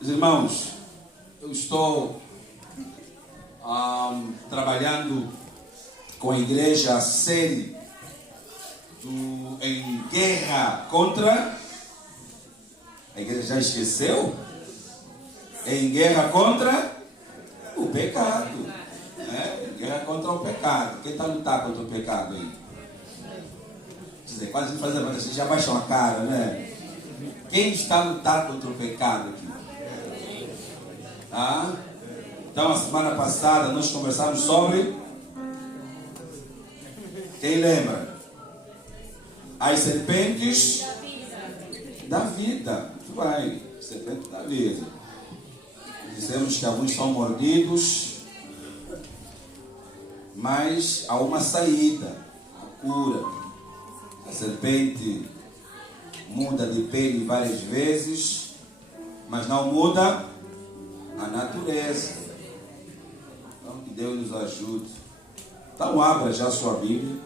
Meus irmãos, eu estou trabalhando com a igreja a série em guerra contra... A igreja já esqueceu? Em guerra contra o pecado. Né? Guerra contra o pecado. Quem está a lutar contra o pecado aí? Quer dizer, quase não faz a vocês já baixam a cara, né? Quem está a lutar contra o pecado aqui? Tá? Então, a semana passada nós conversamos sobre... Quem lembra? As serpentes da vida. Muito bem. Serpentes da vida. Dizemos que alguns são mordidos, mas há uma saída, a cura. A serpente muda de pele várias vezes, mas não muda a natureza. Então, que Deus nos ajude. Então, abra já a sua Bíblia.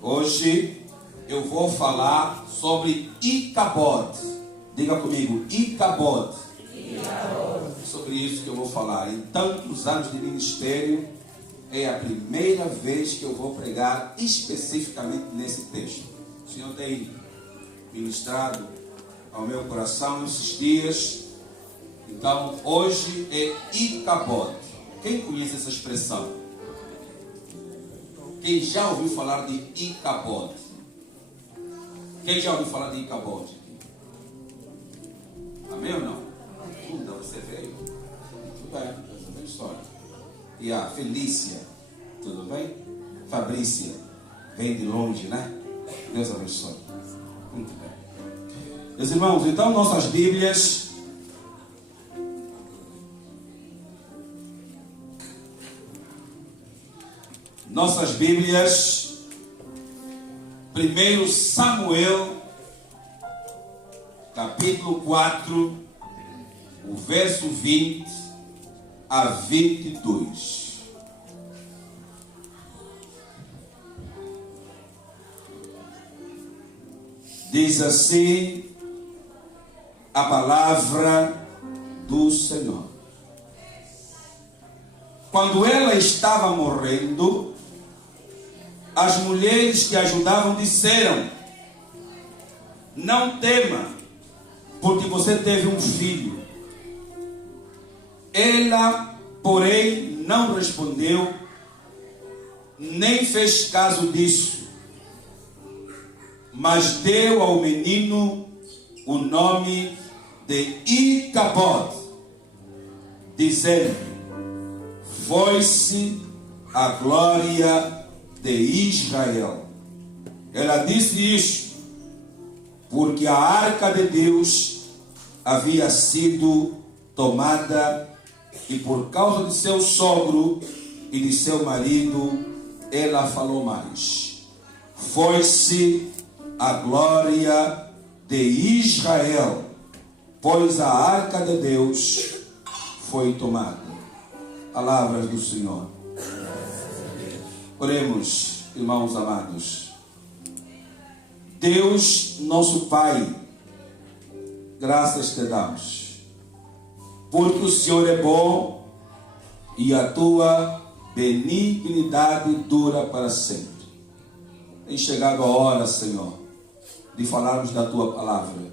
Hoje eu vou falar sobre Icabod. Diga comigo, Icabod. Sobre isso que eu vou falar. Em tantos anos de ministério, é a primeira vez que eu vou pregar especificamente nesse texto. O Senhor tem ministrado ao meu coração esses dias. Então, hoje é Icabod. Quem conhece essa expressão? Quem já ouviu falar de Icabod? Quem já ouviu falar de Icabod? Amém ou não? Então você veio. Tudo bem, Deus abençoe. E a Felícia, tudo bem? Fabrícia, vem de longe, né? Deus abençoe. Muito bem. Meus irmãos, então nossas Bíblias. Nossas Bíblias, 1 Samuel, capítulo 4, o verso 20 a 22. Diz assim a palavra do Senhor. Quando ela estava morrendo, as mulheres que ajudavam disseram: não tema, porque você teve um filho. Ela, porém, não respondeu, nem fez caso disso, mas deu ao menino o nome de Icabod, dizendo: foi-se a glória de Israel. Ela disse isto porque a arca de Deus havia sido tomada e por causa de seu sogro e de seu marido ela falou mais. Foi-se a glória de Israel, pois a arca de Deus foi tomada. Palavras do Senhor. Oremos, irmãos amados. Deus, nosso Pai, graças te damos, porque o Senhor é bom e a tua benignidade dura para sempre. Tem chegado a hora, Senhor, de falarmos da tua palavra.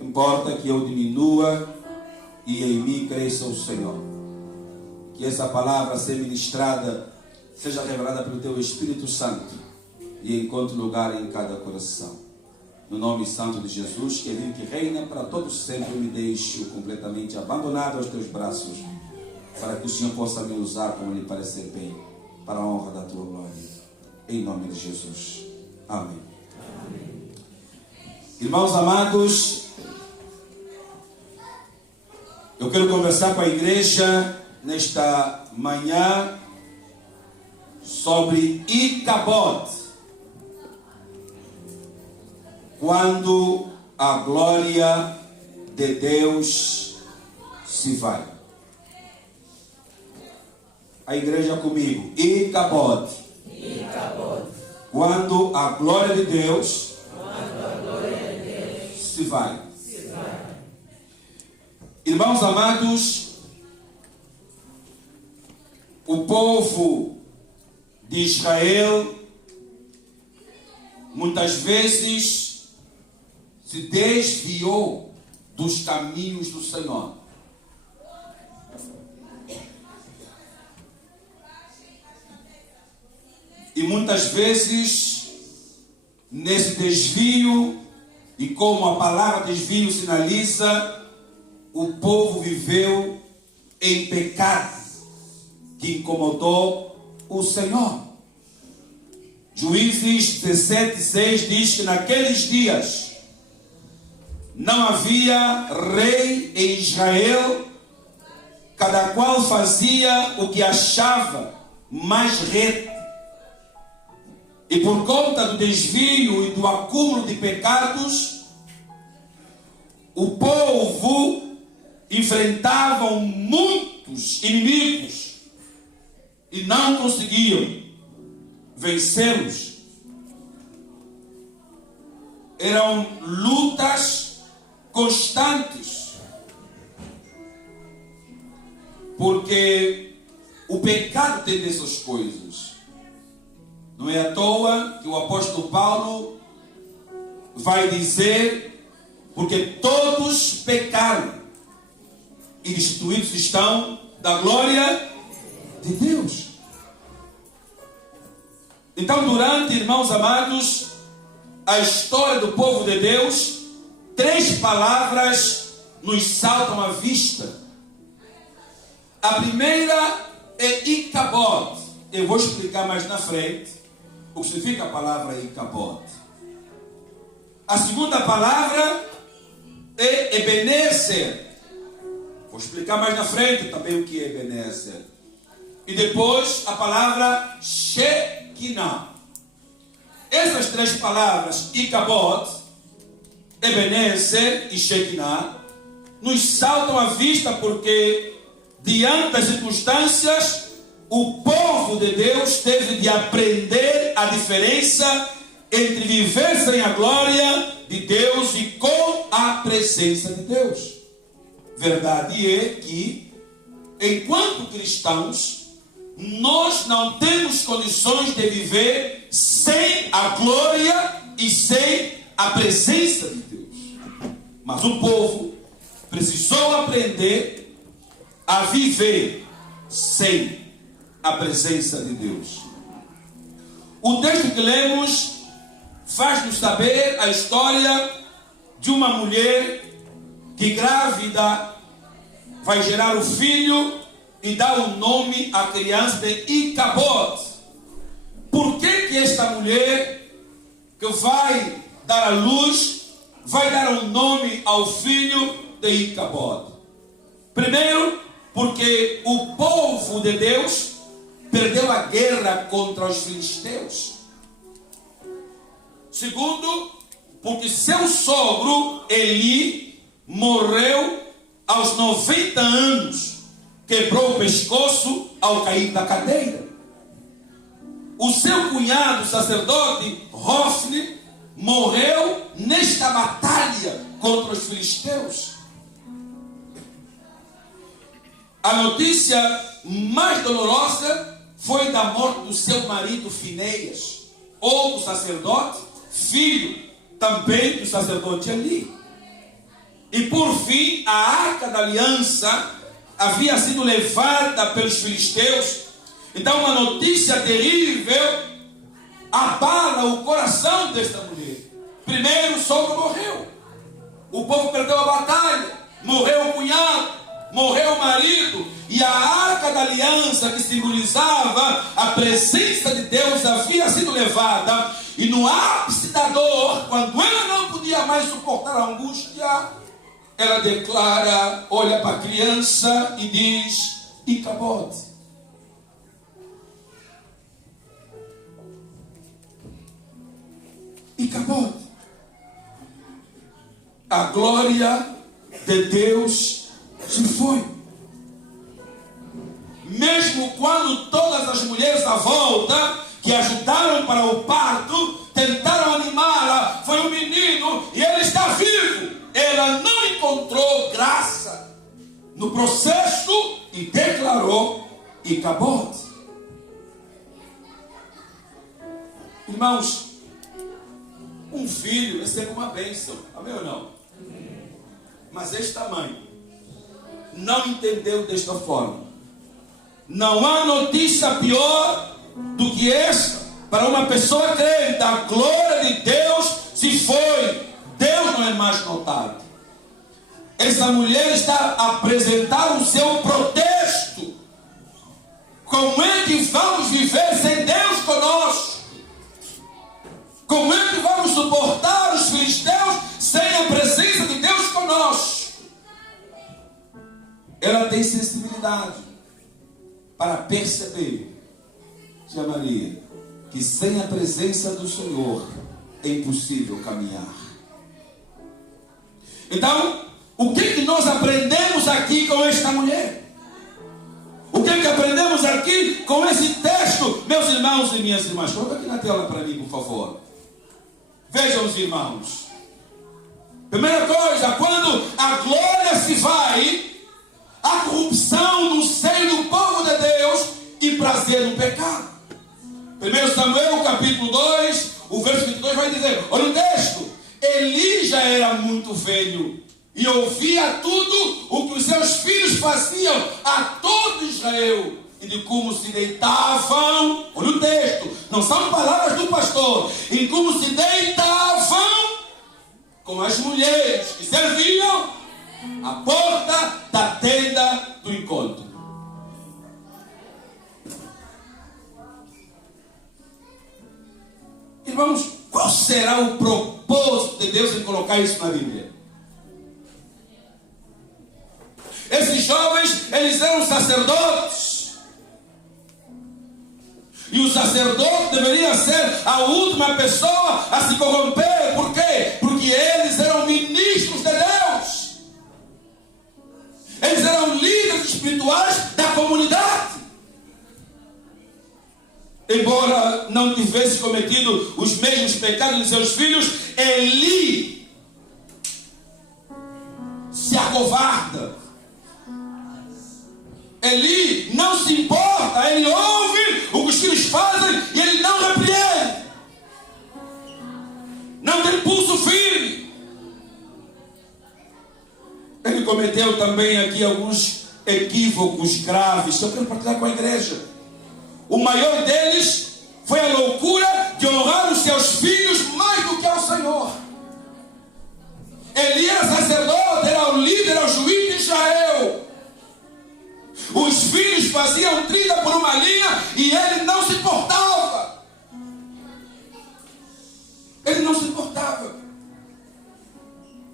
Importa que eu diminua e em mim cresça o Senhor. Que essa palavra seja ministrada, seja revelada pelo teu Espírito Santo e encontre lugar em cada coração. No nome santo de Jesus, que vive que reina para todos sempre, eu me deixo completamente abandonado aos teus braços, para que o Senhor possa me usar como lhe parecer bem, para a honra da tua glória. Em nome de Jesus. Amém. Amém. Irmãos amados, eu quero conversar com a igreja nesta manhã sobre Icabod, quando a glória de Deus se vai. A igreja comigo. Icabod. Quando a glória de Deus se vai. Irmãos amados, o povo de Israel muitas vezes se desviou dos caminhos do Senhor. E muitas vezes, nesse desvio, e como a palavra desvio sinaliza, o povo viveu em pecado que incomodou o Senhor. Juízes 17:6 diz que naqueles dias não havia rei em Israel, cada qual fazia o que achava mais reto. E por conta do desvio e do acúmulo de pecados, o povo enfrentava muitos inimigos e não conseguiam vencê-los. Eram lutas constantes, porque o pecado tem dessas coisas. Não é à toa que o apóstolo Paulo vai dizer: porque todos pecaram e destituídos estão da glória de Deus. Então, durante, irmãos amados, a história do povo de Deus, 3 palavras nos saltam à vista. A primeira é Icabod. Eu vou explicar mais na frente o que significa a palavra Icabod. A segunda palavra é Ebenezer. Vou explicar mais na frente também o que é Ebenezer. E depois a palavra Shekinah. Essas 3 palavras, Icabod, Ebenezer e Shekinah, nos saltam à vista porque, diante das circunstâncias, o povo de Deus teve de aprender a diferença entre viver sem a glória de Deus e com a presença de Deus. Verdade é que, enquanto cristãos, nós não temos condições de viver sem a glória e sem a presença de Deus. Mas o povo precisou aprender a viver sem a presença de Deus. O texto que lemos faz-nos saber a história de uma mulher que, grávida, vai gerar o filho e dá o nome à criança de Icabod. Por que esta mulher que vai dar à luz vai dar um nome ao filho de Icabod? Primeiro, porque o povo de Deus perdeu a guerra contra os filisteus. Segundo, porque seu sogro Eli morreu aos 90 anos, quebrou o pescoço ao cair da cadeira. O seu cunhado, sacerdote Hofni, morreu nesta batalha contra os filisteus. A notícia mais dolorosa foi da morte do seu marido Finéias, outro sacerdote, filho também do sacerdote Eli. E por fim, a arca da aliança havia sido levada pelos filisteus. Então uma notícia terrível abala o coração desta mulher. Primeiro, o sogro morreu, o povo perdeu a batalha, morreu o cunhado, morreu o marido, e a arca da aliança, que simbolizava a presença de Deus, havia sido levada. E no ápice da dor, quando ela não podia mais suportar a angústia, ela declara, olha para a criança e diz: Icabod. Icabod. A glória de Deus se foi. Mesmo quando todas as mulheres à volta que ajudaram para o parto tentaram animá-la, foi um menino e ele está vivo, ela não encontrou graça no processo e declarou e acabou. Irmãos, um filho é sempre uma bênção, amém ou não? Mas esta mãe não entendeu desta forma. Não há notícia pior do que esta para uma pessoa crente. A glória de Deus se foi, Deus não é mais notado. Essa mulher está a apresentar o seu protesto. Como é que vamos viver sem Deus conosco? Como é que vamos suportar os filisteus sem a presença de Deus conosco? Ela tem sensibilidade para perceber, tia Maria, que sem a presença do Senhor é impossível caminhar. Então, o que nós aprendemos aqui com esta mulher? O que aprendemos aqui com esse texto? Meus irmãos e minhas irmãs, coloca aqui na tela para mim, por favor. Vejam os irmãos. Primeira coisa, quando a glória se vai, a corrupção no seio do povo de Deus e prazer no pecado. 1 Samuel capítulo 2, o verso 22 vai dizer, olha o texto, Eli já era muito velho e ouvia tudo o que os seus filhos faziam a todo Israel e de como se deitavam, olha o texto, não são palavras do pastor, em como se deitavam com as mulheres que serviam à porta da tenda do encontro. Irmãos, qual será o propósito de Deus em colocar isso na Bíblia? Esses jovens, eles eram sacerdotes. E o sacerdote deveria ser a última pessoa a se corromper. Por quê? Porque eles eram ministros de Deus. Eles eram líderes espirituais da comunidade. Embora não tivesse cometido os mesmos pecados de seus filhos, Eli se acovarda. Eli não se importa, ele ouve o que os filhos fazem e ele não repreende. Não tem pulso firme. Ele cometeu também aqui alguns equívocos graves que eu quero partilhar com a igreja. O maior deles foi a loucura de honrar os seus filhos mais do que ao Senhor. Eli era sacerdote, era o líder, era o juiz de Israel. Os filhos faziam trilha por uma linha e ele não se importava. Ele não se importava.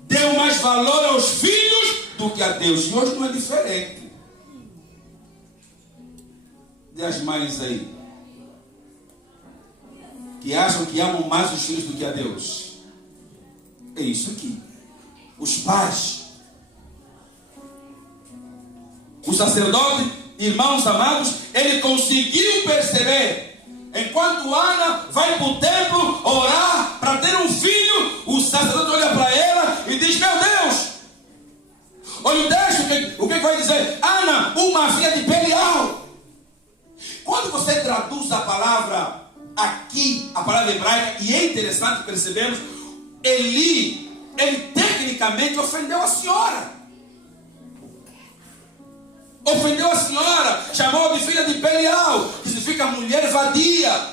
Deu mais valor aos filhos do que a Deus. E hoje não é diferente. E as mães aí que acham que amam mais os filhos do que a Deus. É isso aqui. Os pais. O sacerdote, irmãos amados, ele conseguiu perceber. Enquanto Ana vai para o templo orar para ter um filho, o sacerdote olha para ela e diz, meu Deus, olha o texto, o que vai dizer? Ana, uma filha de Belial. Quando você traduz a palavra aqui, a palavra hebraica, e é interessante percebermos, ele tecnicamente ofendeu a senhora. Ofendeu a senhora, chamou de filha de Belial, que significa mulher vadia,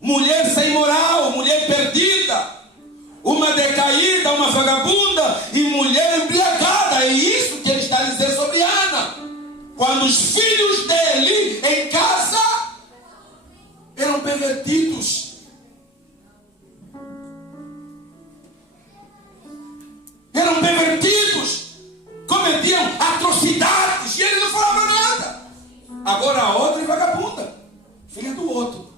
mulher sem moral, mulher perdida, uma decaída, uma vagabunda e mulher embriagada. É isso que ele está a dizer sobre Ana. Quando os filhos dele em casa eram pervertidos, cometiam atrocidades e ele não falava nada. Agora a outra é vagabunda, filha do outro.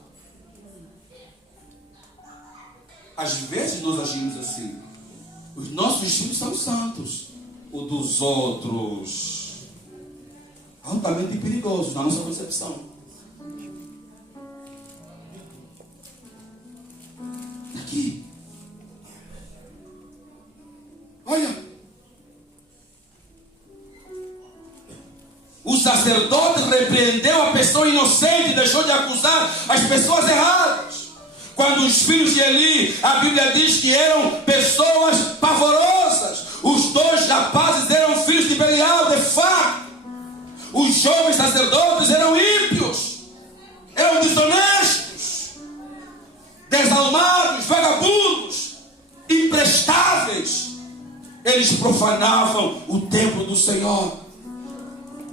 Às vezes nós agimos assim. Os nossos filhos são santos, o dos outros altamente perigoso na nossa concepção. Aqui, olha, o sacerdote repreendeu a pessoa inocente, deixou de acusar as pessoas erradas. Quando os filhos de Eli, a Bíblia diz que eram pessoas pavorosas. Os dois rapazes eram filhos de Belial, de fato. Os jovens sacerdotes eram ímpios, eram desonestos, desalmados, vagabundos, imprestáveis. Eles profanavam o templo do Senhor.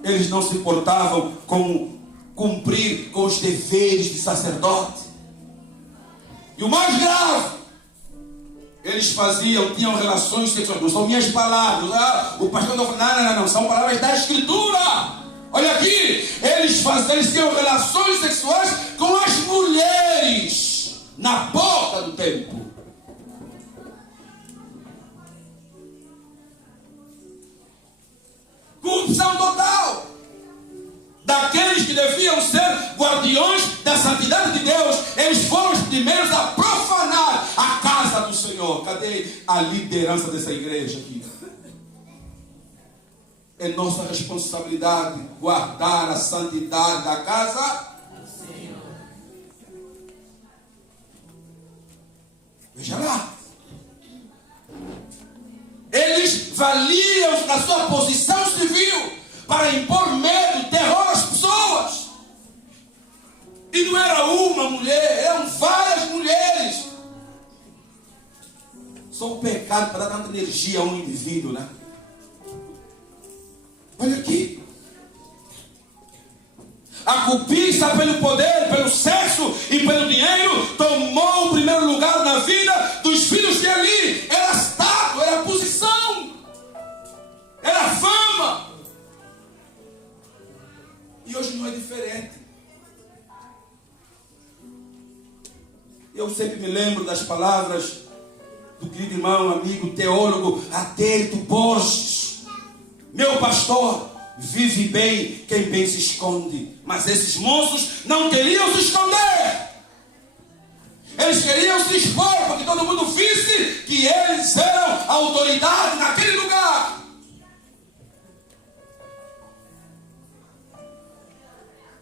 Eles não se importavam com cumprir com os deveres de sacerdote. E o mais grave, eles tinham relações sexuais. Não são minhas palavras. O pastor não falou, não, são palavras da Escritura. Olha aqui, eles tinham relações sexuais com as mulheres na porta do templo. Corrupção total. Daqueles que deviam ser guardiões da santidade de Deus, eles foram os primeiros a profanar a casa do Senhor. Cadê a liderança dessa igreja aqui? É nossa responsabilidade guardar a santidade da casa do Senhor. Veja lá. Eles valiam na sua posição civil para impor medo, terror às pessoas. E não era uma mulher, eram várias mulheres. Só o pecado para dar tanta energia a um indivíduo, né? Olha aqui. A cobiça pelo poder, pelo sexo e pelo dinheiro tomou o primeiro lugar na vida dos filhos de Eli. Era status, era posição, era fama. E hoje não é diferente. Eu sempre me lembro das palavras do querido irmão, amigo, teólogo Adérito Borges. Meu pastor, vive bem quem bem se esconde. Mas esses moços não queriam se esconder. Eles queriam se expor para que todo mundo visse que eles eram autoridade naquele lugar.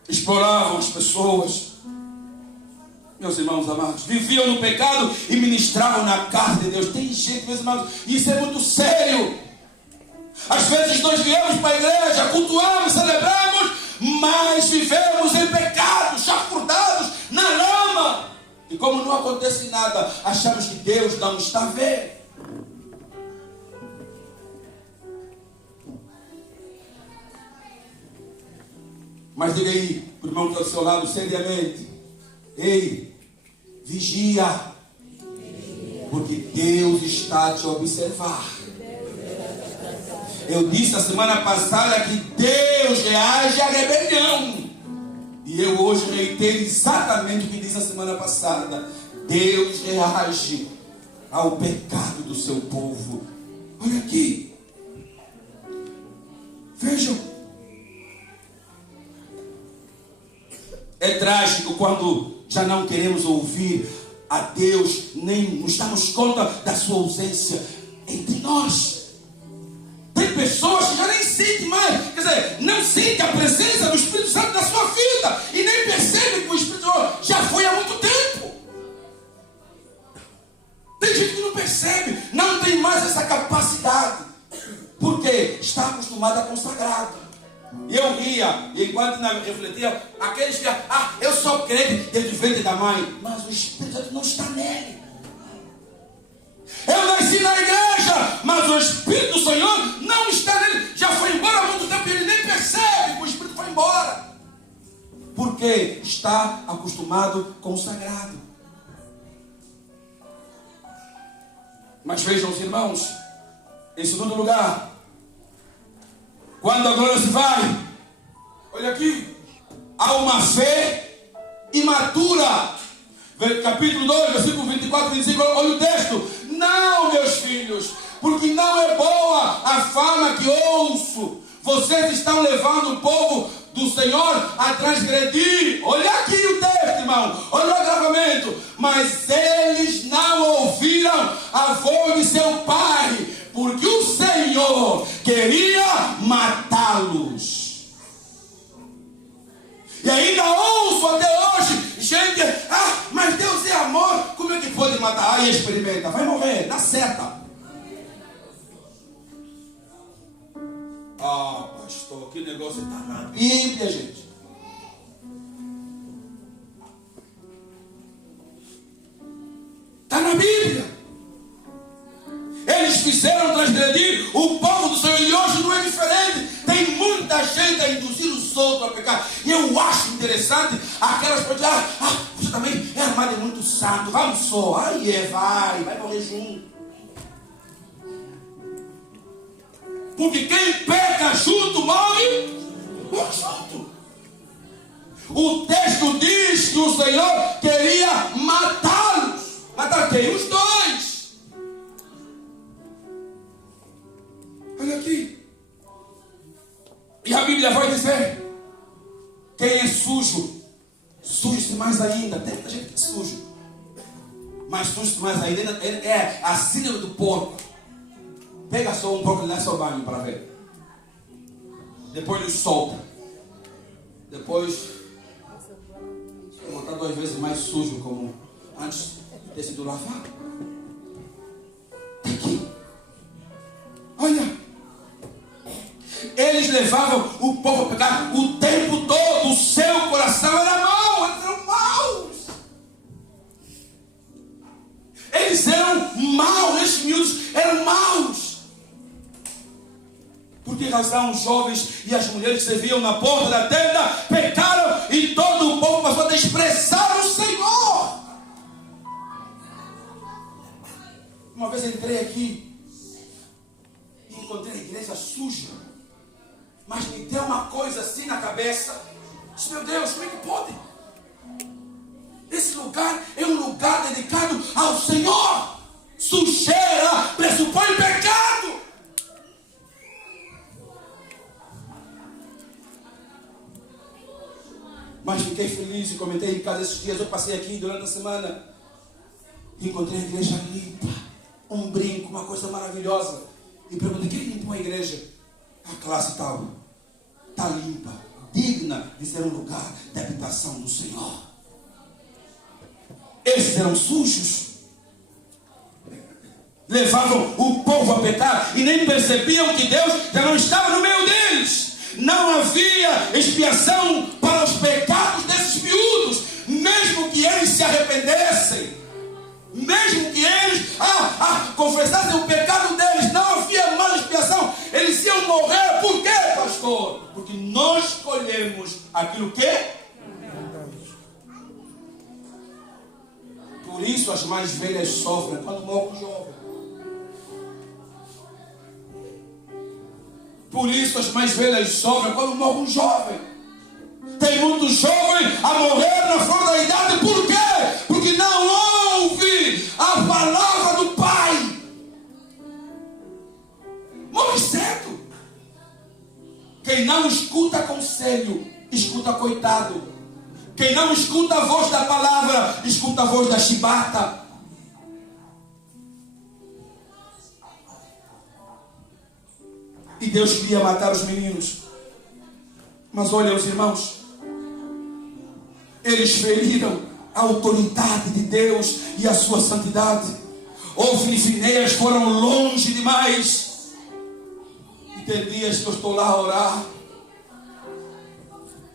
Exploravam as pessoas. Meus irmãos amados, viviam no pecado e ministravam na casa de Deus. Tem gente, meus irmãos, isso é muito sério. Às vezes nós viemos para a igreja, cultuamos, celebramos, mas vivemos em pecado, chafurdados na lama. E como não acontece nada, achamos que Deus não está vendo. Mas diga aí, para o irmão que está ao seu lado, seriamente: ei, vigia, porque Deus está a te observar. Eu disse a semana passada que Deus reage à rebelião. E eu hoje reitero exatamente o que disse a semana passada. Deus reage ao pecado do seu povo. Olha aqui. Vejam. É trágico quando já não queremos ouvir a Deus, nem nos damos conta da sua ausência entre nós. Tem pessoas que já nem sentem mais, quer dizer, não sentem a presença do Espírito Santo na sua vida e nem percebem que o Espírito Santo já foi há muito tempo. Tem gente que não percebe, não tem mais essa capacidade, porque está acostumado com o sagrado. Eu ria, enquanto refletia, aqueles que, eu sou crente desde o ventre da mãe, mas o Espírito Santo não está nele. Eu nasci na igreja, mas o Espírito do Senhor não está nele. Já foi embora há muito tempo e ele nem percebe que o Espírito foi embora. Porque está acostumado com o sagrado. Mas vejam os irmãos, em segundo lugar, quando a glória se vai, olha aqui, há uma fé imatura. Capítulo 2, versículo 24 e 25, olha o texto. Não, meus filhos, porque não é boa a fama que ouço. Vocês estão levando o povo do Senhor a transgredir. Olha aqui o texto, irmão. Olha o agravamento. Mas eles não ouviram a voz de seu pai, porque o Senhor queria matá-los. E ainda ouço até hoje gente, mas Deus é amor, como é que pode matar? Aí experimenta, vai morrer, dá seta. Pastor, que negócio está na Bíblia, gente. Está na Bíblia. Eles fizeram transgredir o povo do Senhor, e hoje não é diferente. Tem muita gente a induzir os outros a pecar. E eu acho interessante aquelas pessoas dizem, você também é armado, é muito santo, vamos só. Aí vai morrer junto. Porque quem peca junto morre junto. O texto diz que o Senhor queria matá-los. Matar quem? Os dois. Olha aqui. E a Bíblia vai dizer: quem é sujo, suje-se mais ainda. Tem muita gente que é sujo, mas suje-se mais ainda. É a síndrome do porco. Pega só um pouco e dá seu banho para ver. Depois ele solta. Depois vou estar 2 vezes mais sujo como antes de ter sido lavado. Aqui. Olha. Eles levavam o povo a pecar o tempo todo. O seu coração era mau. Eles eram maus. Eles eram maus. Esses miúdos eram maus. Por que razão os jovens e as mulheres que serviam na porta da tenda pecaram e todo o povo passou a desprezar o Senhor? Uma vez entrei aqui e encontrei a igreja suja, mas me deu uma coisa assim na cabeça. Disse, meu Deus, como é que pode? Esse lugar é um lugar dedicado ao Senhor. Sujeira pressupõe pecado. Mas fiquei feliz e comentei em casa esses dias. Eu passei aqui durante a semana e encontrei a igreja limpa. Um brinco, uma coisa maravilhosa. E perguntei, quem limpou a igreja? A classe tal. Está limpa, digna de ser um lugar de habitação do Senhor. Esses eram sujos. Levavam o povo a pecar e nem percebiam que Deus já não estava no meio deles. Não havia expiação para os pecados desses miúdos, mesmo que eles se arrependessem, mesmo que eles confessassem o pecado deles, não havia mais expiação. Eles iam morrer. Por quê, pastor? Porque nós escolhemos aquilo que? Por isso as mais velhas sofrem quando morre um jovem. Por isso as mais velhas sofrem quando morre um jovem. Tem muito jovem a morrer na flor da idade. Por quê? Porque não ouve a palavra do Pai. Morre cedo. Quem não escuta conselho, escuta coitado. Quem não escuta a voz da palavra, escuta a voz da chibata. E Deus queria matar os meninos. Mas olha, os irmãos, eles feriram a autoridade de Deus e a sua santidade. Ofni e Finéias foram longe demais. E tem dias que eu estou lá a orar.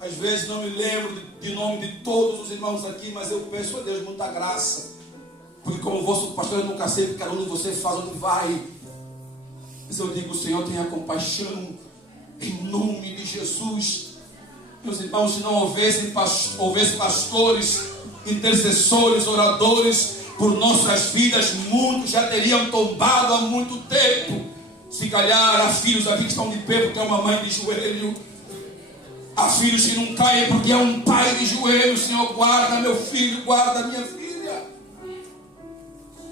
Às vezes não me lembro de nome de todos os irmãos aqui, mas eu peço a Deus muita graça. Porque como vosso pastor, eu nunca sei o que cada um de vocês faz, onde vai. Mas eu digo, Senhor, tenha compaixão em nome de Jesus. Meus irmãos, se não houvesse pastores, intercessores, oradores por nossas vidas, muitos já teriam tombado há muito tempo. Se calhar há filhos aqui que estão de pé porque é uma mãe de joelho. Há filhos que não caem porque é um pai de joelho. Senhor, guarda meu filho, guarda minha filha.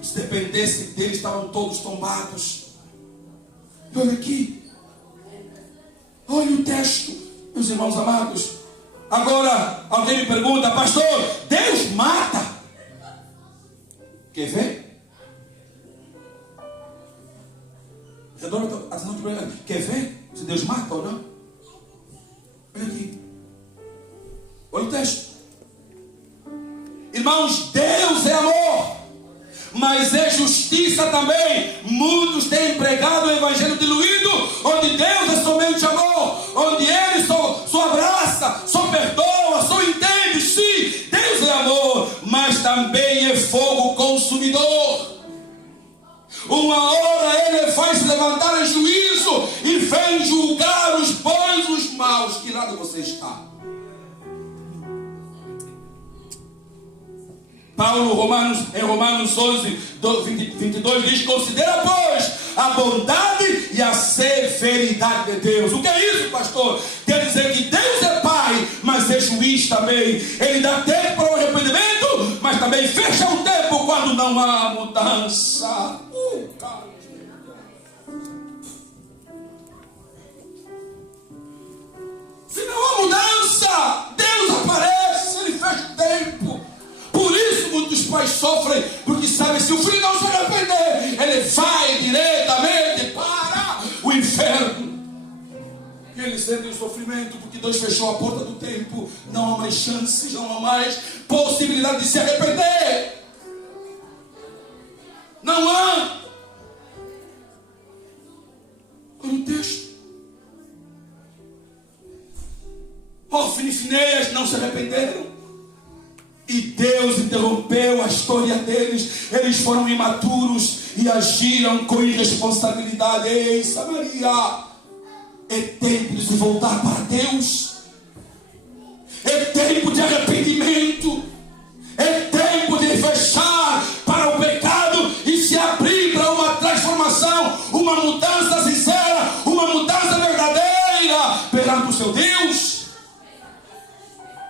Se dependesse deles, estavam todos tombados. Olha aqui. Olha o texto, meus irmãos amados. Agora, alguém me pergunta, pastor, Deus mata? Quer ver? Quer ver se Deus mata ou não? Olha aqui. Olha o texto. Irmãos, Deus é amor, mas é justiça também. Muitos têm pregado o evangelho diluído, onde Deus é somente amor, onde Ele só abraça, só perdoa, só entende. Sim, Deus é amor, mas também é fogo consumidor. Uma hora Ele faz se levantar em juízo e vem julgar os bons e os maus. Que lado você está? Paulo, em Romanos 11, 22 diz: considera, pois, a bondade e a severidade de Deus. O que é isso, pastor? Quer dizer que Deus é Pai, mas é juiz também. Ele dá tempo para o arrependimento, mas também fecha o tempo quando não há mudança. Se não há mudança, Deus aparece, Ele fecha o tempo. Por isso muitos pais sofrem, porque sabem, se o filho não se arrepender, ele vai diretamente para o inferno. E eles sentem o sofrimento, porque Deus fechou a porta do tempo. Não há mais chance, não há mais possibilidade de se arrepender. Não há. Olha o texto. Hófni e Finéias não se arrependeram. E Deus interrompeu a história deles. Eles foram imaturos e agiram com irresponsabilidade. Ei, Samaria, é tempo de se voltar para Deus. É tempo de arrependimento. É tempo de fechar para o pecado e se abrir para uma transformação, uma mudança sincera, uma mudança verdadeira perante o seu Deus.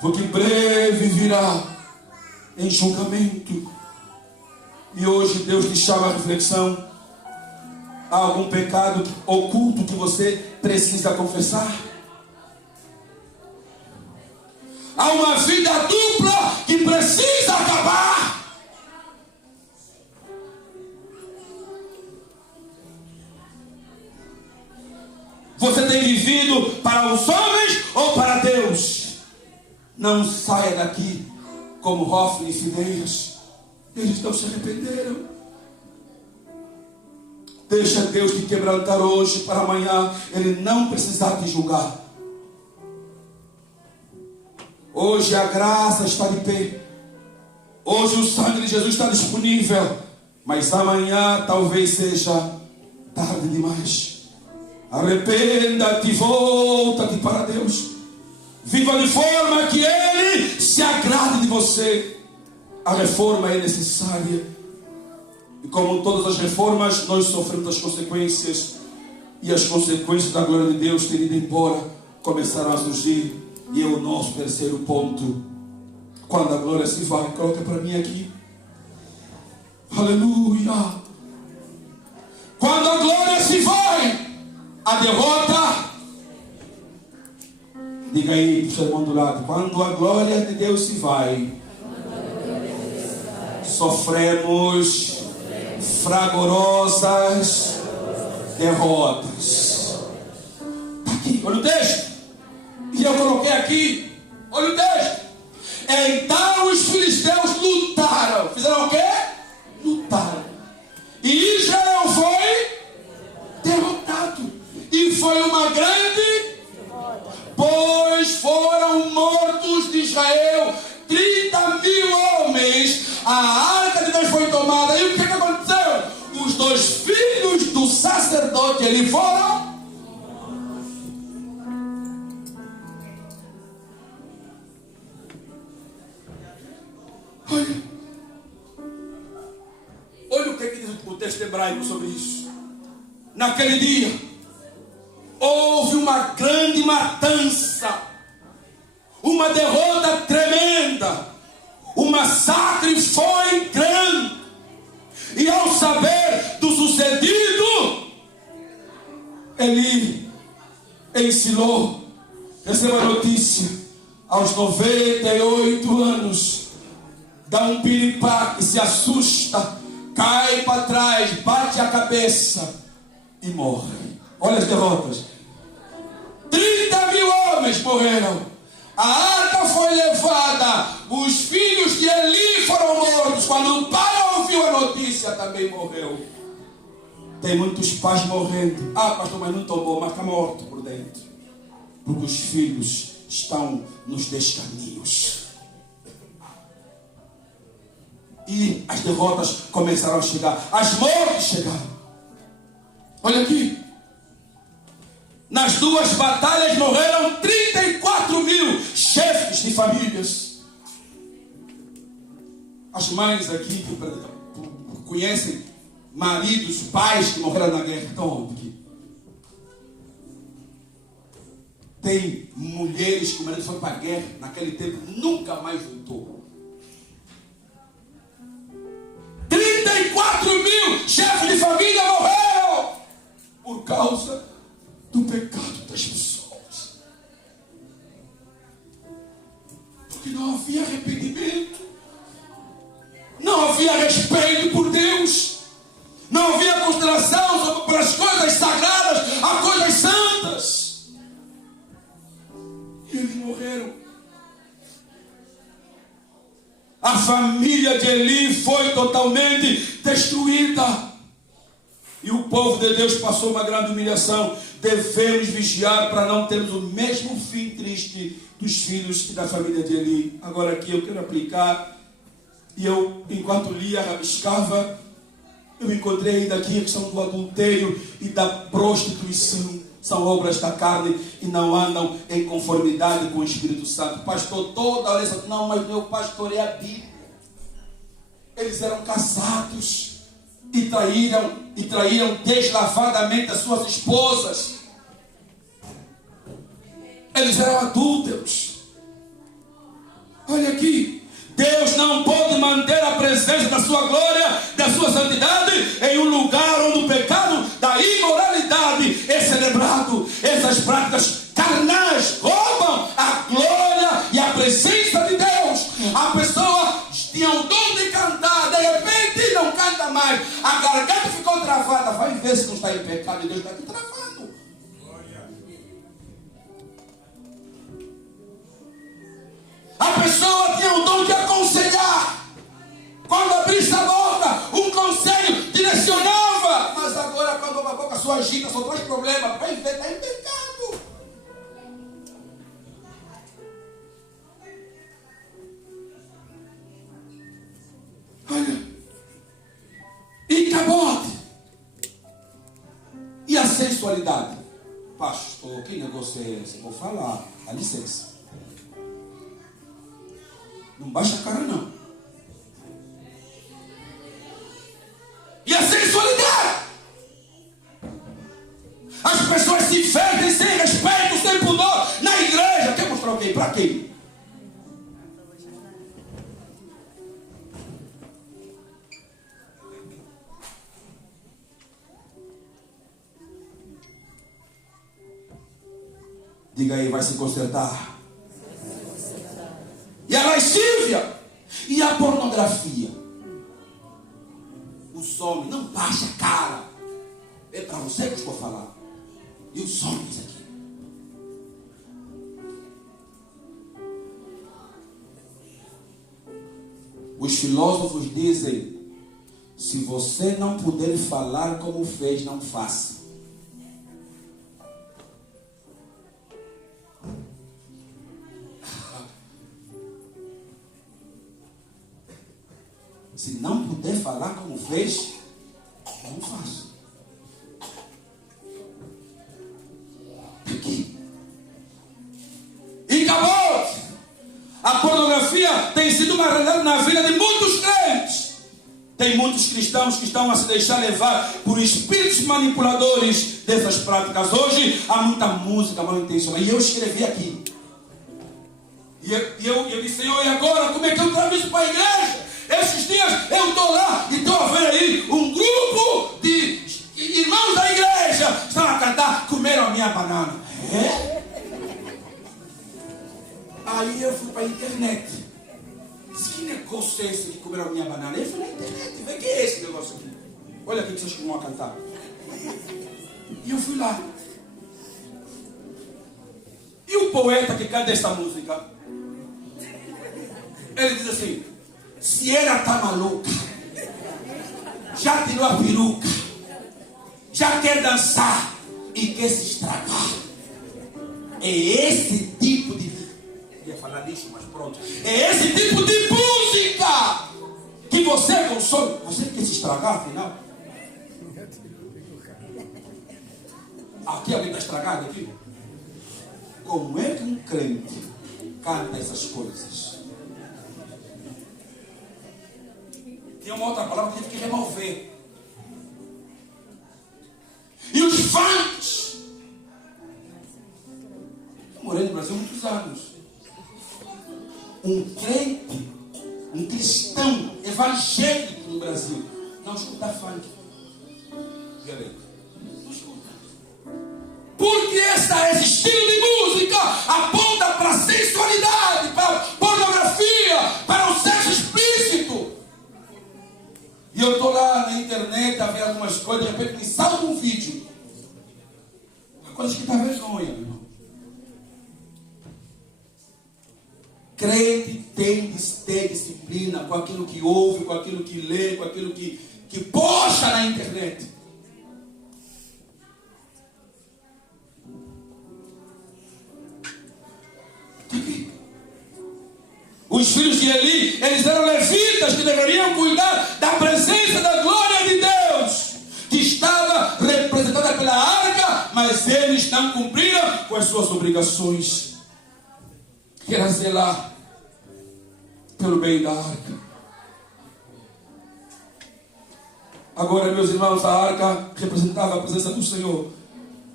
Porque em breve virá em julgamento. E hoje Deus te chama à reflexão. Há algum pecado oculto que você precisa confessar? Há uma vida dupla que precisa acabar. Você tem vivido para os homens ou para Deus? Não saia daqui como Hófni e Finéias. Eles não se arrependeram. Deixa Deus te quebrantar hoje para amanhã Ele não precisar te julgar. Hoje a graça está de pé. Hoje o sangue de Jesus está disponível. Mas amanhã talvez seja tarde demais. Arrependa-te, volta-te para Deus. Viva de forma que Ele se agrade de você. A reforma é necessária. E como todas as reformas, nós sofremos as consequências. E as consequências da glória de Deus terem ido embora começaram a surgir. E é o nosso terceiro ponto. Quando a glória se vai, coloca para mim aqui. Aleluia. Quando a glória se vai, a derrota. Diga aí para o seu irmão do lado: quando a glória de Deus se vai, sofremos fragorosas derrotas. Está aqui, olha o texto. E eu coloquei aqui, olha o texto. Então os filisteus lutaram. Fizeram o quê? Lutaram. E Israel foi derrotado. E foi uma grande, pois foram mortos de Israel 30.000 homens. A arca de Deus foi tomada. E o que aconteceu? Os 2 filhos do sacerdote ali foram. Olha o que diz o texto hebraico sobre isso. Naquele dia houve uma grande matança, uma derrota tremenda, o massacre foi grande. E ao saber do sucedido, Eli ensinou, recebeu a notícia, aos 98 anos, dá um piripaque, se assusta, cai para trás, bate a cabeça e morre. Olha as derrotas. 30.000 homens morreram. A arca foi levada, os filhos de Eli foram mortos. Quando o pai ouviu a notícia, também morreu. Tem muitos pais morrendo. Ah, pastor, mas não tomou, mas está morto por dentro. Porque os filhos estão nos descaminhos. E as derrotas começaram a chegar. As mortes chegaram. Olha aqui. Nas duas batalhas morreram 34 mil chefes de famílias. As mães aqui que conhecem maridos, pais que morreram na guerra, estão aqui. Tem mulheres que o marido foi para a guerra, naquele tempo nunca mais voltou. 34 mil chefes de família morreram por causa do pecado das pessoas. Porque não havia arrependimento, não havia respeito por Deus, não havia consideração pelas coisas sagradas, as coisas santas. E eles morreram. A família de Eli foi totalmente destruída. E o povo de Deus passou uma grande humilhação. Devemos vigiar para não termos o mesmo fim triste dos filhos e da família de Eli. Agora aqui eu quero aplicar. E eu, enquanto lia, rabiscava, eu encontrei ainda aqui a questão do adultério e da prostituição. São obras da carne e não andam em conformidade com o Espírito Santo. Pastor, toda hora eu não, mas meu pastor é a Bíblia. Eles eram casados e traíram deslavadamente as suas esposas. Eles eram adúlteros. Olha aqui. Deus não pode manter a presença da sua glória, da sua santidade, em um lugar onde o pecado da imoralidade é celebrado. Essas práticas carnais roubam a glória e a presença de Deus. A pessoa tinha o dom de cantar, de repente não canta mais. A garganta ficou travada. Vai ver se não está em pecado e Deus está te travando. A pessoa tinha o dom de aconselhar. Quando abrisse a boca, um conselho direcionava. Mas agora, quando a boca só agita, só traz problema. Vai ver, está em pecado. Olha. E cabote. E a sensualidade. Pastor, que negócio é esse? Vou falar. Dá licença. Não baixa a cara, não. E a sensualidade. As pessoas se vestem sem respeito, sem pudor, na igreja. Quer mostrar o quê? Para quê? Diga aí, vai se consertar. E a lascívia e a pornografia. Os homens, não baixa a cara. É para você que eu estou falando. E os homens aqui. Os filósofos dizem: se você não puder falar como fez, não faça. Se não puder falar como fez, não faça. Aqui. E acabou. A pornografia tem sido uma realidade na vida de muitos crentes. Tem muitos cristãos que estão a se deixar levar por espíritos manipuladores dessas práticas. Hoje há muita música mal intencionada. E eu escrevi aqui. E eu disse: Senhor, e agora? Como é que eu trago isso para a igreja? Esses dias eu estou lá e estou a ver aí um grupo de irmãos da igreja estão a cantar: comeram a minha banana. É? Aí eu fui para a internet. Disse: que negócio é esse de comer a minha banana? Eu fui na internet, vê que é esse negócio aqui. Olha aqui que vocês vão a cantar. E eu fui lá. E o poeta que canta essa música? Ele diz assim: se ela está maluca, já tirou a peruca, já quer dançar e quer se estragar. É esse tipo de... Eu ia falar disso, mas pronto. É esse tipo de música que você consome. Você quer se estragar, afinal? Aqui alguém está estragado aqui? Como é que um crente canta essas coisas? Tem uma outra palavra que a gente tem que remover. E os fãs? Eu morei no Brasil há muitos anos. Um crente, um cristão evangélico no Brasil não escuta funk. Não escuta. Porque esse estilo de música aponta para a sensualidade, para a pornografia, para o sexo explícito. E eu estou lá na internet a ver algumas coisas, de repente me salta um vídeo. Há coisas que dá vergonha, meu irmão. Crente tem de ter disciplina com aquilo que ouve, com aquilo que lê, com aquilo que posta na internet. Os filhos de Eli, eles eram levitas que deveriam cuidar da presença da glória de Deus, que estava representada pela arca, mas eles não cumpriram com as suas obrigações, que era zelar pelo bem da arca. Agora, meus irmãos, a arca representava a presença do Senhor.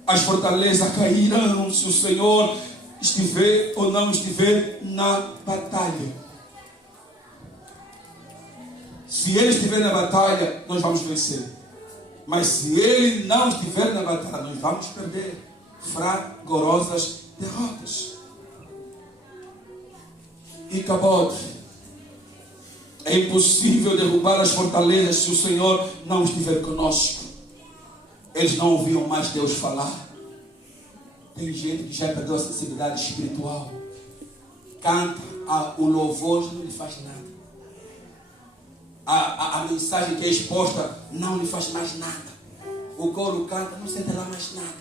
As fortalezas cairão se o Senhor estiver ou não estiver na batalha. Se ele estiver na batalha, nós vamos vencer. Mas se ele não estiver na batalha, nós vamos perder fragorosas derrotas. E Icabod, é impossível derrubar as fortalezas se o Senhor não estiver conosco. Eles não ouviam mais Deus falar. Tem gente que já perdeu a sensibilidade espiritual. Canta, o louvor não lhe faz nada. A mensagem que é exposta não lhe faz mais nada. O coro canta, não sente lá mais nada.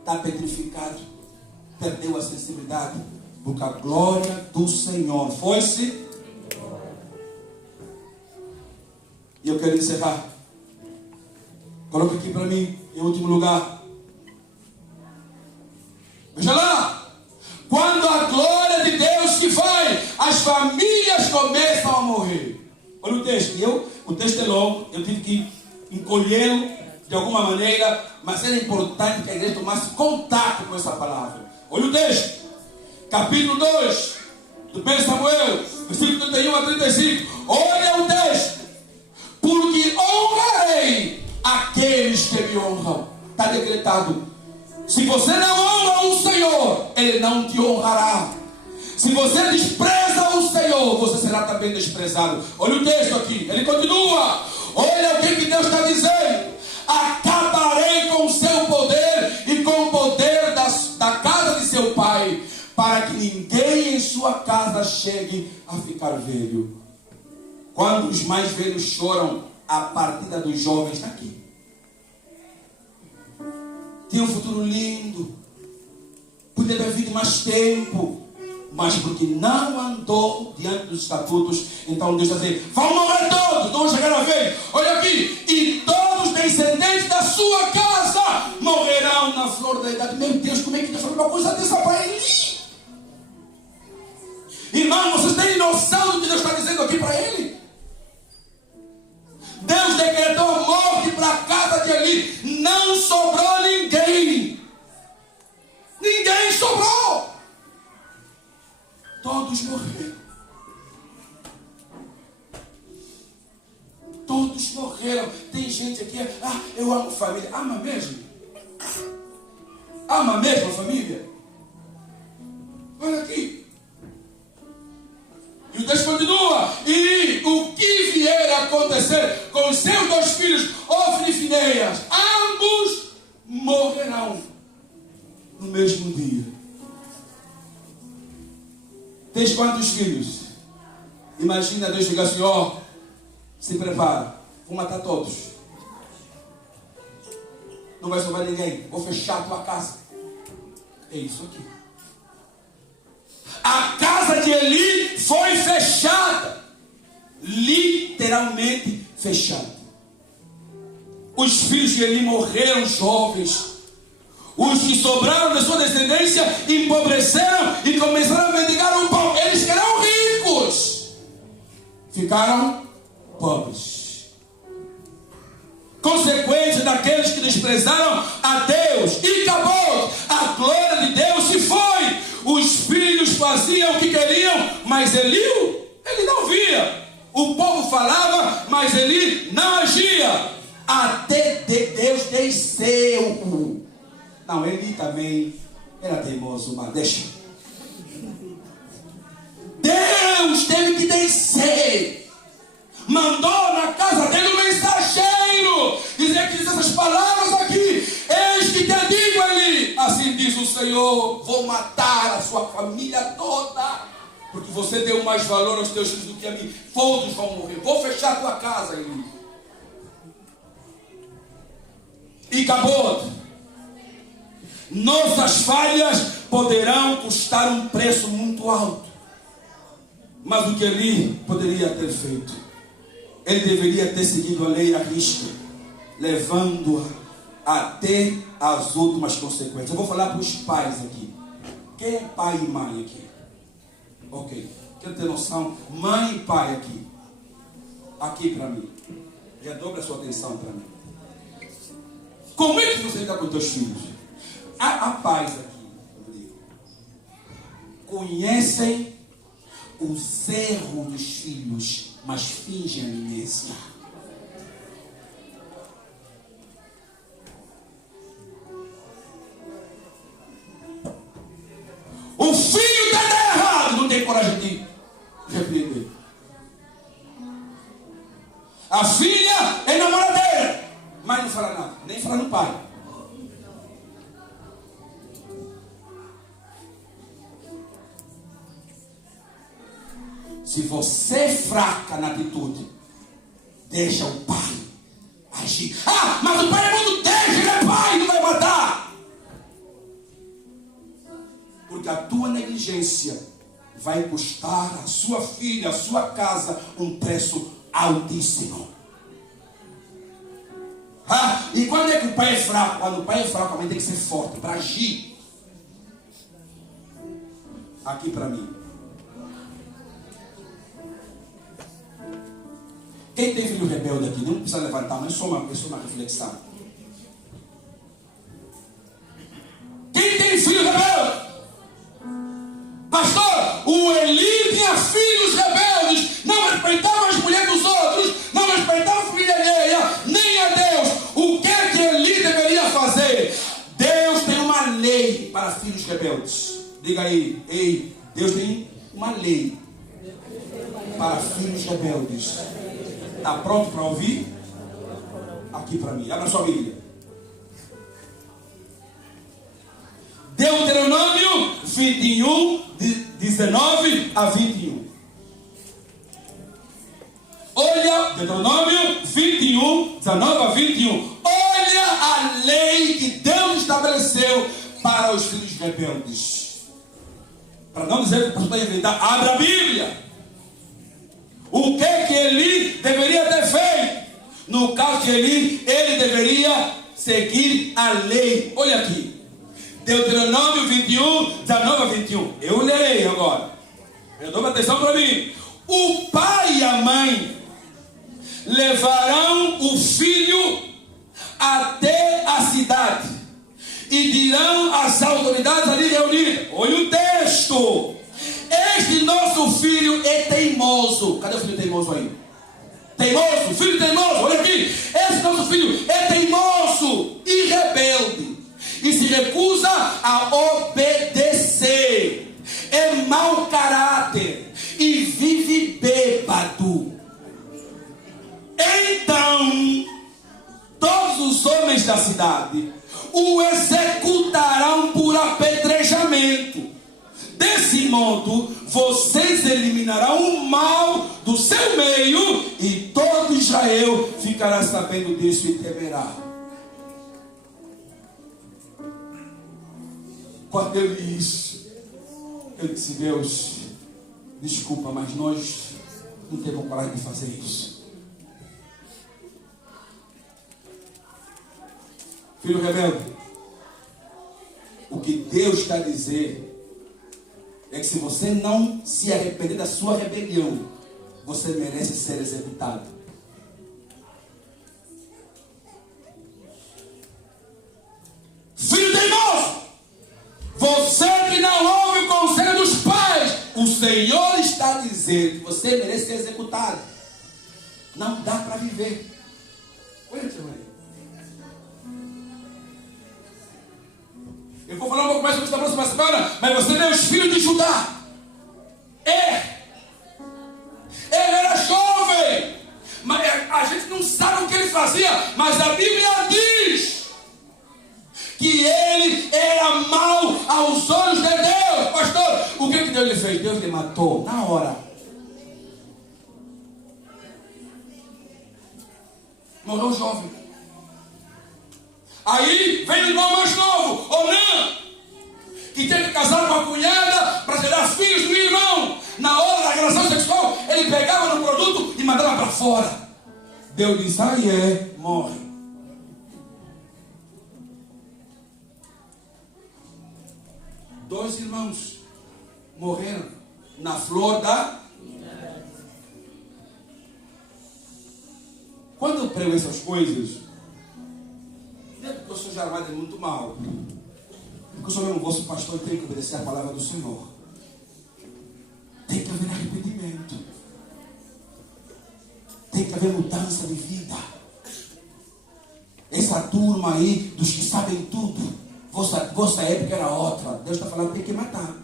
Está petrificado. Perdeu a sensibilidade. Porque a glória do Senhor foi-se. E eu quero encerrar. Coloca aqui para mim, em último lugar. Veja lá. Quando a glória de Deus se vai, as famílias começam a morrer. Olha o texto. O texto é longo, eu tive que encolhê-lo de alguma maneira, mas era importante que a igreja tomasse contato com essa palavra. Olha o texto. Capítulo 2, do 1 Samuel, versículo 31 a 35. Olha o texto. Porque honrarei aqueles que me honram. Está decretado. Se você não honra o Senhor, Ele não te honrará. Se você despreza o Senhor, você será também desprezado. Olha o texto aqui, ele continua. Olha o que Deus está dizendo. Acabarei com o seu poder e com o poder da casa de seu pai, para que ninguém em sua casa chegue a ficar velho. Quando os mais velhos choram, a partida dos jovens está aqui. Tinha um futuro lindo, podia ter vivido mais tempo, mas porque não andou diante dos estatutos, então Deus está dizendo: vão morrer todos, não vão chegar a ver. Olha aqui, e todos os descendentes da sua casa morrerão na flor da idade. Meu Deus, como é que Deus falou uma coisa dessa para ele? Irmão, vocês têm noção do que Deus está dizendo aqui para ele? Deus decretou morte para a casa de Eli. Não sobrou ninguém. Ninguém sobrou. Todos morreram. Todos morreram. Tem gente aqui, eu amo família. Ama mesmo? Ama mesmo a família? Olha aqui. E o texto continua. E o que vier a acontecer com os seus dois filhos, Ofni e Finéias, ambos morrerão no mesmo dia. Tens quantos filhos? Imagina Deus chegar assim, ó, se prepara, vou matar todos. Não vai sobrar ninguém, vou fechar a tua casa. É isso aqui. A casa de Eli foi fechada. Literalmente fechada. Os filhos de Eli morreram jovens. Os que sobraram da sua descendência empobreceram e começaram a mendigar o pão. Eles que eram ricos ficaram pobres. Consequência daqueles que desprezaram a Deus. E acabou. A glória de Deus se foi. Os filhos faziam o que queriam, mas ele não via. O povo falava, mas ele não agia. Até Deus desceu. Não, ele também era teimoso, mas deixa. Deus teve que descer. Mandou na casa dele um mensageiro dizer que diz essas palavras aqui: eis que te digo, Eli, assim diz o Senhor, vou matar a sua família toda, porque você deu mais valor aos teus filhos do que a mim. Todos vão morrer. Vou fechar a tua casa, Eli. E acabou. Nossas falhas poderão custar um preço muito alto, mas o que Eli poderia ter feito? Ele deveria ter seguido a lei à risca, levando-a até as últimas consequências. Eu vou falar para os pais aqui. Quem é pai e mãe aqui? Ok. Quero ter noção. Mãe e pai aqui. Aqui para mim. Redobra a sua atenção para mim. Como é que você lida com os teus filhos? Há pais aqui. Conhecem os erros dos filhos, mas fingem amnésia. O filho está errado, não tem coragem de repreender. A filha é namoradeira, mas não fala nada, nem fala no pai. Se você é fraca na atitude, deixa o pai agir. Ah, mas o pai é muito deixa, ele é pai, não vai matar. Porque a tua negligência vai custar a sua filha, a sua casa, um preço altíssimo. Ah, e quando é que o pai é fraco? Quando o pai é fraco, a mãe tem que ser forte para agir. Aqui para mim. Quem tem filho rebelde aqui, não precisa levantar, mas só uma reflexão. Quem tem filho rebelde? Pastor, o Eli tinha filhos rebeldes, não respeitava as mulheres dos outros, não respeitava a família alheia, nem a Deus. O que é que Eli deveria fazer? Deus tem uma lei para filhos rebeldes. Diga aí, ei, Deus tem uma lei para filhos rebeldes. Está pronto para ouvir? Aqui para mim. Abra sua Bíblia. Deuteronômio 21, 19 a 21. Olha, Deuteronômio 21, 19 a 21. Olha a lei que Deus estabeleceu para os filhos rebeldes. Para não dizer que o pastor vai inventar, abra a Bíblia. O que Eli deveria ter feito? No caso de Eli, ele deveria seguir a lei. Olha aqui. Deuteronômio 21, 19 a 21. Eu lerei agora. Dou atenção para mim. O pai e a mãe levarão o filho até a cidade e dirão às autoridades ali reunidas. Olha o texto. Este nosso filho é teimoso. Cadê o filho teimoso aí? Teimoso, filho teimoso, olha aqui. Esse nosso filho é teimoso e rebelde e se recusa a obedecer. É mau caráter e vive bêbado. Então, todos os homens da cidade o executarão por apedrejamento. De Desse modo, vocês eliminarão o mal do seu meio, e todo Israel ficará sabendo disso e temerá. Quando eu li isso, eu disse: Deus, desculpa, mas nós não temos coragem de fazer isso. Filho rebelde, o que Deus está a dizer é que se você não se arrepender da sua rebelião, você merece ser executado. Filho teimoso, você que não ouve o conselho dos pais, o Senhor está a dizer que você merece ser executado. Não dá para viver. Olha, seu mãe. Eu vou falar um pouco mais sobre isso na próxima semana, mas você vê os filhos de Judá. Ele era jovem, mas a gente não sabe o que ele fazia, mas a Bíblia diz que ele era mau aos olhos de Deus. Pastor, o que Deus lhe fez? Deus lhe matou na hora. Morreu jovem. Aí vem o irmão mais novo, Onã, que teve que casar com a cunhada para gerar filhos do irmão. Na hora da relação sexual, ele pegava no produto e mandava para fora. Deus disse: morre. Dois irmãos morreram na flor da... Quando eu prego essas coisas, não é porque eu sou jarmado é muito mal, porque eu sou mesmo vosso pastor e tenho que obedecer a palavra do Senhor. Tem que haver arrependimento, tem que haver mudança de vida. Essa turma aí dos que sabem tudo, vossa época era outra. Deus está falando que tem que matar.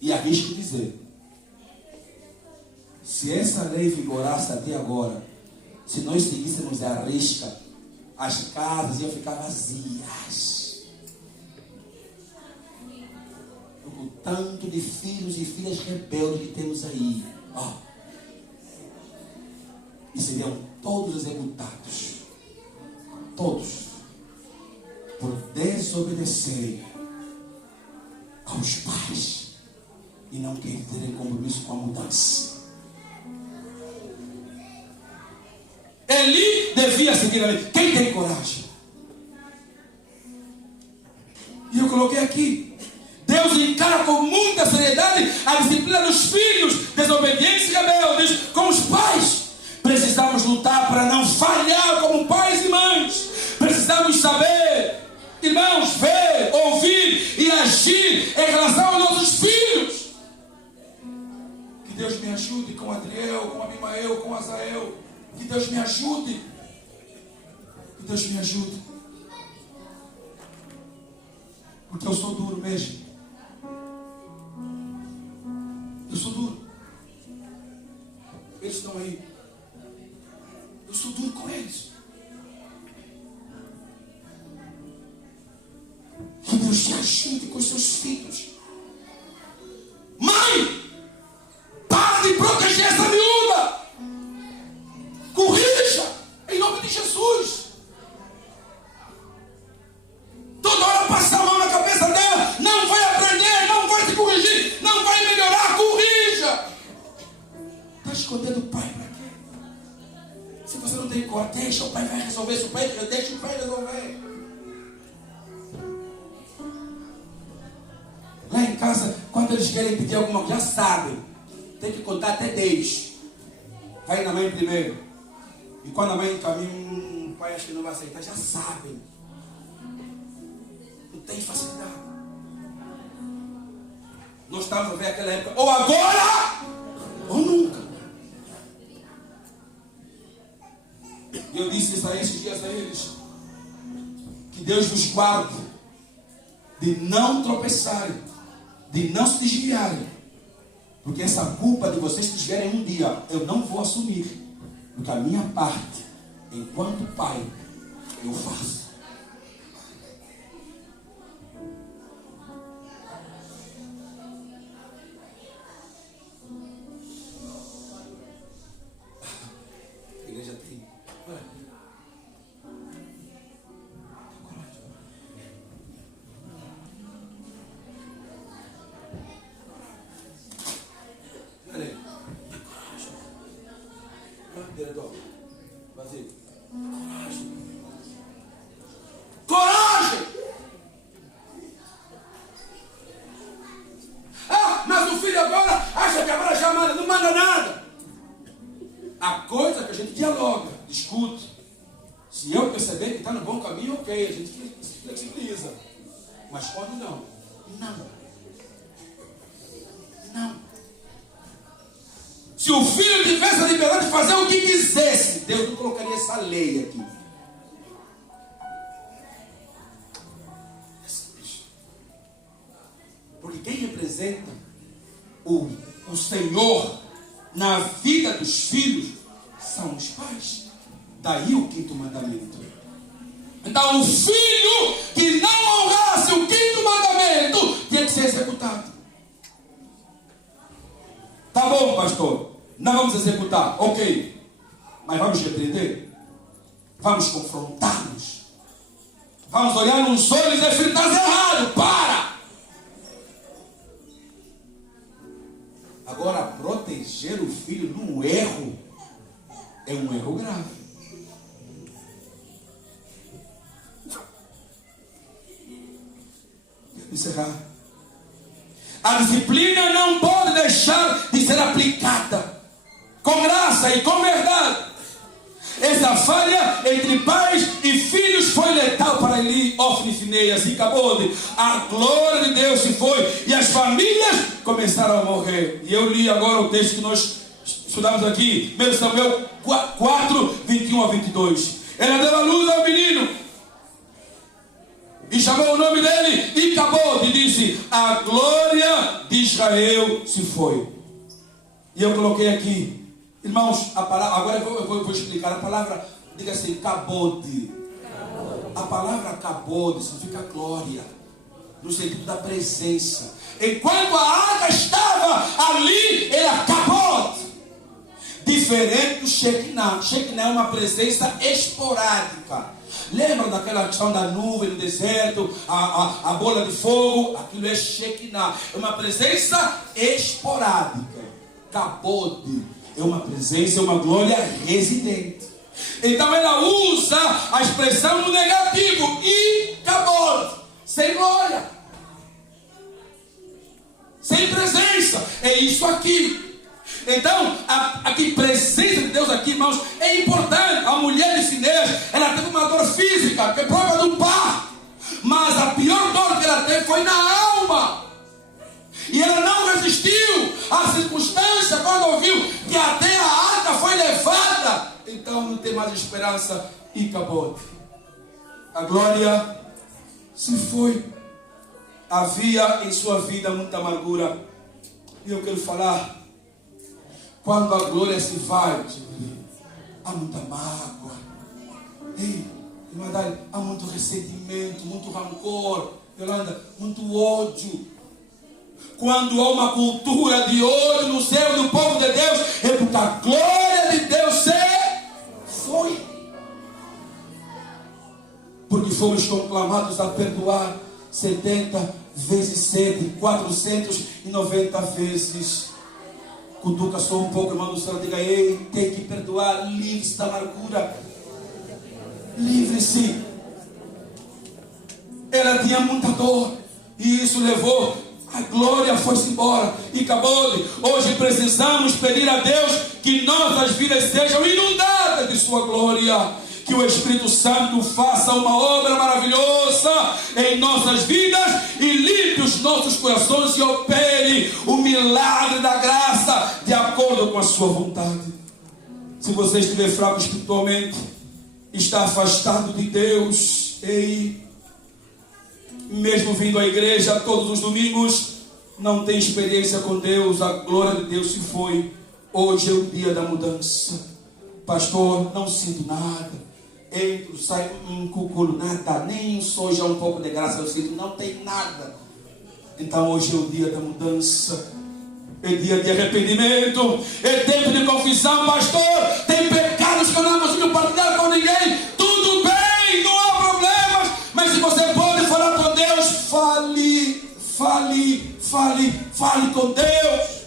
E arrisco dizer, se essa lei vigorasse até agora, se nós seguíssemos a risca, as casas iam ficar vazias. O tanto de filhos e filhas rebeldes que temos aí, e seriam todos executados, todos, por desobedecerem aos pais e não terem compromisso com a mudança. Eli devia seguir a lei. Quem tem coragem? E eu coloquei aqui: Deus encara com muita seriedade a disciplina dos filhos desobedientes e rebeldes com os pais. Precisamos lutar para não falhar como pais e mães. Precisamos saber, irmãos, ver, ouvir e agir em relação aos nossos filhos. Que Deus me ajude com Adriel, com Abimael, com Azael. Que Deus me ajude. Que Deus me ajude. Porque eu sou duro mesmo. Eu sou duro. Eles estão aí. Eu sou duro com eles. Que Deus te ajude com os seus filhos. Mãe, para de proteger essa miúda. Corrija, em nome de Jesus. Toda hora passa a mão na cabeça dela. Não vai aprender, não vai se corrigir, não vai melhorar. Corrija. Está escondendo o pai para quê? Se você não tem coragem, deixa o pai vai resolver. Se o pai deixa o pai resolver. Lá em casa, quando eles querem pedir alguma coisa, já sabem. Tem que contar até 10. Vai na mãe primeiro. E quando a mãe encaminha, o pai acha que não vai aceitar, já sabem. Não tem facilidade. Nós estamos a ver aquela época, ou agora, ou nunca. E eu disse isso aí esses dias a eles. Que Deus vos guarde de não tropeçarem, de não se desviarem. Porque essa culpa de vocês se desviarem um dia, eu não vou assumir. Porque a minha parte, enquanto pai, eu faço. família, ok, a gente flexibiliza. Mas quando não? Não. Se o filho tivesse a liberdade de fazer o que quisesse, Deus não colocaria essa lei aqui. Porque quem representa o Senhor na vida dos filhos são os pais. Daí o 5º mandamento. Então o filho que não honrasse o 5º mandamento tinha que ser executado. Tá bom, pastor, não vamos executar, ok, mas vamos repreender, vamos confrontá-los, vamos olhar nos olhos e dizer: estás errado, para! Agora, proteger o filho no erro é um erro grave. Encerrar. A disciplina não pode deixar de ser aplicada com graça e com verdade. Essa falha entre pais e filhos foi letal para Eli, Ofni, Finéias e Icabode. A glória de Deus se foi e as famílias começaram a morrer. E eu li agora o texto que nós estudamos aqui, 1 Samuel 4, 21 a 22. Ela deu a luz ao menino e chamou o nome dele Icabode e disse: a glória de Israel se foi. E eu coloquei aqui, irmãos, a palavra, agora eu vou explicar a palavra, diga assim, Cabode. A palavra Cabode significa glória, no sentido da presença. Enquanto a arca estava ali, era Cabode. Diferente do Shekinah. Shekinah é uma presença esporádica. Lembram daquela questão da nuvem no deserto, a bola de fogo? Aquilo é Shekinah. É uma presença esporádica. Cabode é uma presença, é uma glória residente. Então ela usa a expressão no negativo. E Cabode, sem glória, sem presença. É isso aqui. Então, aqui, presença de Deus aqui, irmãos, é importante. A mulher de Finéias, ela teve uma dor física, que é prova do parto. Mas a pior dor que ela teve foi na alma. E ela não resistiu à circunstância quando ouviu que até a arca foi levada. Então não tem mais esperança e acabou. A glória se foi. Havia em sua vida muita amargura. E eu quero falar, quando a glória se vai, há muita mágoa. Ei, irmã Dali, há muito ressentimento, muito rancor. Yolanda, muito ódio. Quando há uma cultura de ódio no céu do povo de Deus, é porque a glória de Deus se foi. Porque fomos conclamados a perdoar 70 vezes 7, 490 vezes. Cutuca só um pouco, irmão do céu, diga: ei, tem que perdoar, livre-se da amargura. Livre-se. Ela tinha muita dor, e isso levou, a glória foi-se embora, e acabou. Hoje precisamos pedir a Deus que nossas vidas sejam inundadas de sua glória. Que o Espírito Santo faça uma obra maravilhosa em nossas vidas e limpe os nossos corações e opere o milagre da graça de acordo com a sua vontade. Se você estiver fraco espiritualmente, está afastado de Deus, ei, mesmo vindo à igreja todos os domingos, não tem experiência com Deus, a glória de Deus se foi. Hoje é o dia da mudança. Pastor, não sinto nada. Entro, saio, cuculo, nada, nem só já um pouco de graça eu sinto, não tem nada. Então hoje é o dia da mudança, é dia de arrependimento, é tempo de confissão. Pastor, tem pecados que eu não consigo partilhar com ninguém. Tudo bem, não há problemas, mas se você pode falar com Deus, fale com Deus.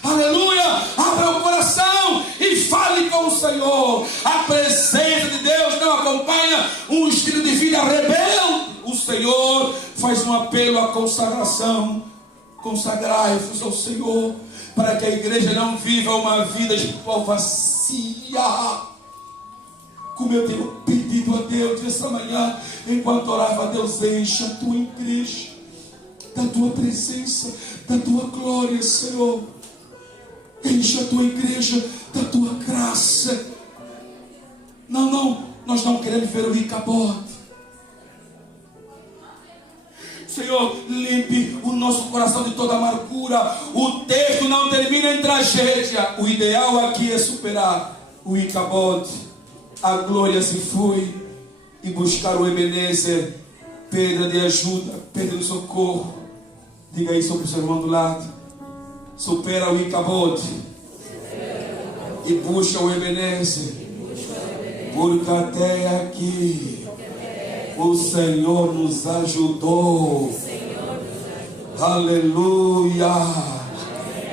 Aleluia, abra o coração e fale com o Senhor. A presença de Deus não acompanha um estilo de vida rebelde. O Senhor faz um apelo à consagração. Consagrai-vos ao Senhor, para que a igreja não viva uma vida espiritual vazia. como eu tenho pedido a Deus essa manhã, enquanto orava a Deus, encha a tua igreja da tua presença, da tua glória, Senhor. Encha a tua igreja da tua graça. Não, nós não queremos ver o Icabote. Senhor, limpe o nosso coração de toda amargura. O texto não termina em tragédia. O ideal aqui é superar o Icabote. A glória se foi e buscar o Ebenezer, pedra de ajuda, pedra de socorro. Diga isso para o seu irmão do lado. Supera o Icabote e busca o Ebenezer, porque até aqui o Senhor nos ajudou. Aleluia.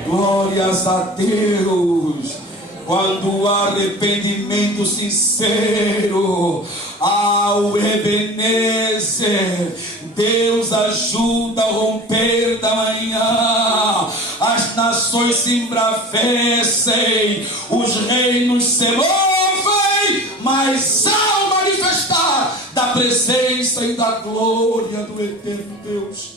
Glórias a Deus. Quando o arrependimento sincero ao Ebenezer, Deus ajuda a romper da manhã. As nações se embravecem, os reinos se movem, mas ao manifestar da presença e da glória do eterno Deus,